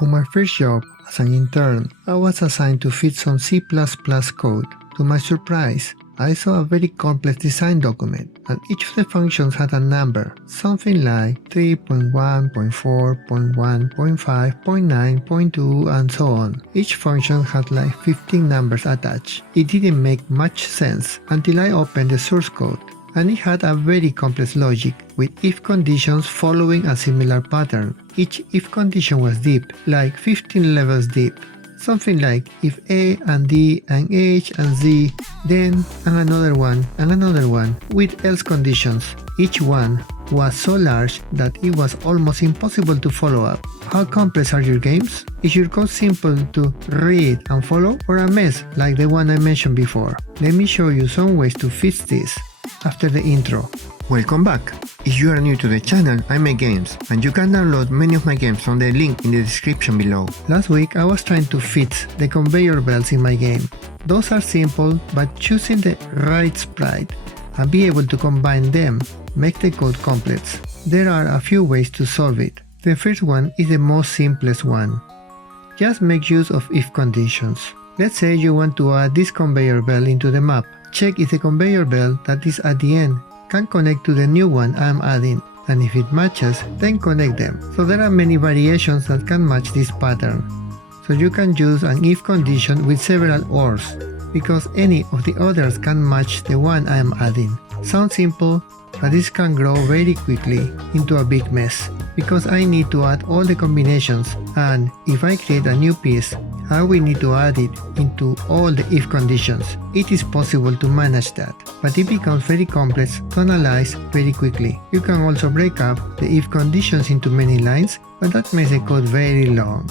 On my first job as an intern, I was assigned to fix some C++ code. To my surprise, I saw a very complex design document, and each of the functions had a number, something like 3.1, 0.4, 0.1, 0.5, 0.9, 0.2, and so on. Each function had like 15 numbers attached. It didn't make much sense until I opened the source code, and it had a very complex logic with if conditions following a similar pattern. Each if condition was deep, like 15 levels deep. Something like if A and D and H and Z, then and another one with else conditions. Each one was so large that it was almost impossible to follow up. How complex are your games? Is your code simple to read and follow, or a mess like the one I mentioned before? Let me show you some ways to fix this after the intro. Welcome back! If you are new to the channel, I make games, and you can download many of my games from the link in the description below. Last week I was trying to fix the conveyor belts in my game. Those are simple, but choosing the right sprite and be able to combine them make the code complex. There are a few ways to solve it. The first one is the most simplest one. Just make use of if conditions. Let's say you want to add this conveyor belt into the map. Check if the conveyor belt that is at the end can connect to the new one I am adding, and if it matches, then connect them. So there are many variations that can match this pattern. So you can use an if condition with several ors, because any of the others can match the one I am adding. Sounds simple, but this can grow very quickly into a big mess, because I need to add all the combinations, and if I create a new piece, I will need to add it into all the if conditions. It is possible to manage that, but it becomes very complex to analyze very quickly. You can also break up the if conditions into many lines, but that makes the code very long.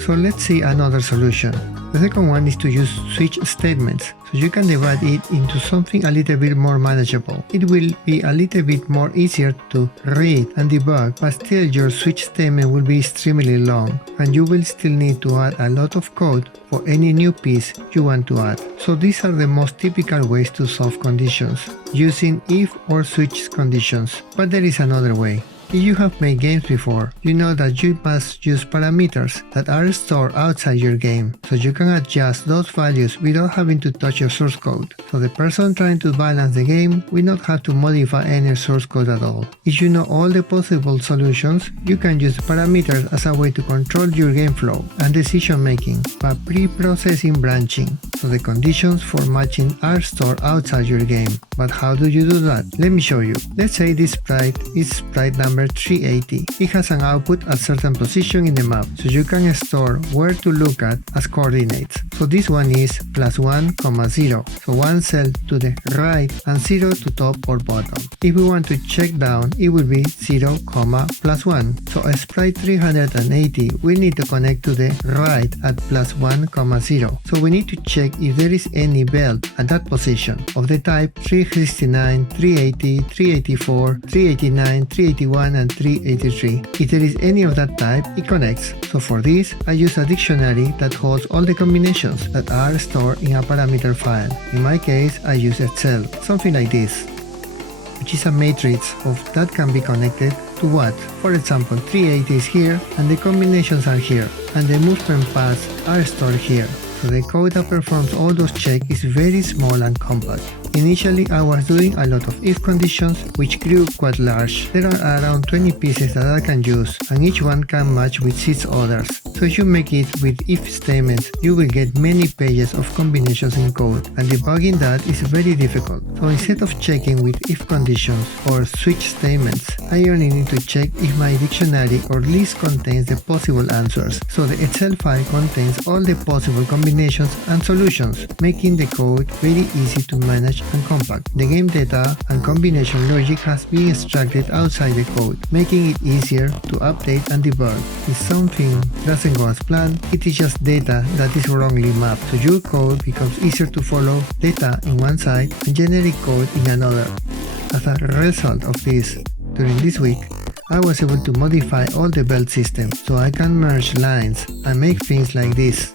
So let's see another solution. The second one is to use switch statements, so you can divide it into something a little bit more manageable. It will be a little bit more easier to read and debug, but still your switch statement will be extremely long, and you will still need to add a lot of code for any new piece you want to add. So these are the most typical ways to solve conditions, using if or switch conditions, but there is another way. If you have made games before, you know that you must use parameters that are stored outside your game, so you can adjust those values without having to touch your source code. So the person trying to balance the game will not have to modify any source code at all. If you know all the possible solutions, you can use parameters as a way to control your game flow and decision making by pre-processing branching, so the conditions for matching are stored outside your game. But how do you do that? Let me show you. Let's say this sprite is sprite number 380. It has an output at certain position in the map, so you can store where to look at as coordinates. So this one is +1, 0, so one cell to the right and 0 to top or bottom. If we want to check down, it will be 0, +1. So a sprite 380 will need to connect to the right at +1, 0. So we need to check if there is any belt at that position of the type 369, 380, 384, 389, 381, and 383. If there is any of that type, it connects. So for this, I use a dictionary that holds all the combinations that are stored in a parameter file. In my case, I use Excel, something like this, which is a matrix of that can be connected to what. For example, 380 is here, and the combinations are here, and the movement paths are stored here. So the code that performs all those checks is very small and compact. Initially, I was doing a lot of if conditions, which grew quite large. There are around 20 pieces that I can use, and each one can match with 6 others. So if you make it with if statements, you will get many pages of combinations in code, and debugging that is very difficult. So instead of checking with if conditions or switch statements, I only need to check if my dictionary or list contains the possible answers. So the Excel file contains all the possible combinations and solutions, making the code very easy to manage and compact. The game data and combination logic has been extracted outside the code, making it easier to update and debug. If something doesn't go as planned, it is just data that is wrongly mapped, so your code becomes easier to follow data in one side and generic code in another. As a result of this, during this week, I was able to modify all the belt system so I can merge lines and make things like this.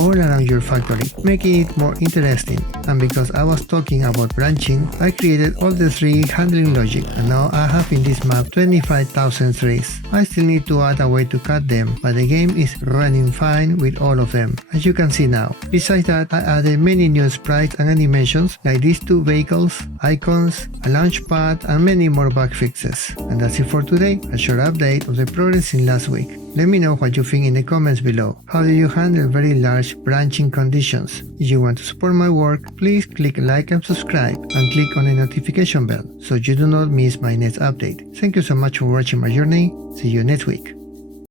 all around your factory, making it more interesting. And because I was talking about branching, I created all the tree handling logic, and now I have in this map 25,000 trees. I still need to add a way to cut them, but the game is running fine with all of them, as you can see now. Besides that, I added many new sprites and animations like these two vehicles, icons, a launch pad, and many more bug fixes. And that's it for today, a short update of the progress in last week. Let me know what you think in the comments below. How do you handle very large branching conditions? If you want to support my work, please click like and subscribe, and click on the notification bell so you do not miss my next update. Thank you so much for watching my journey. See you next week.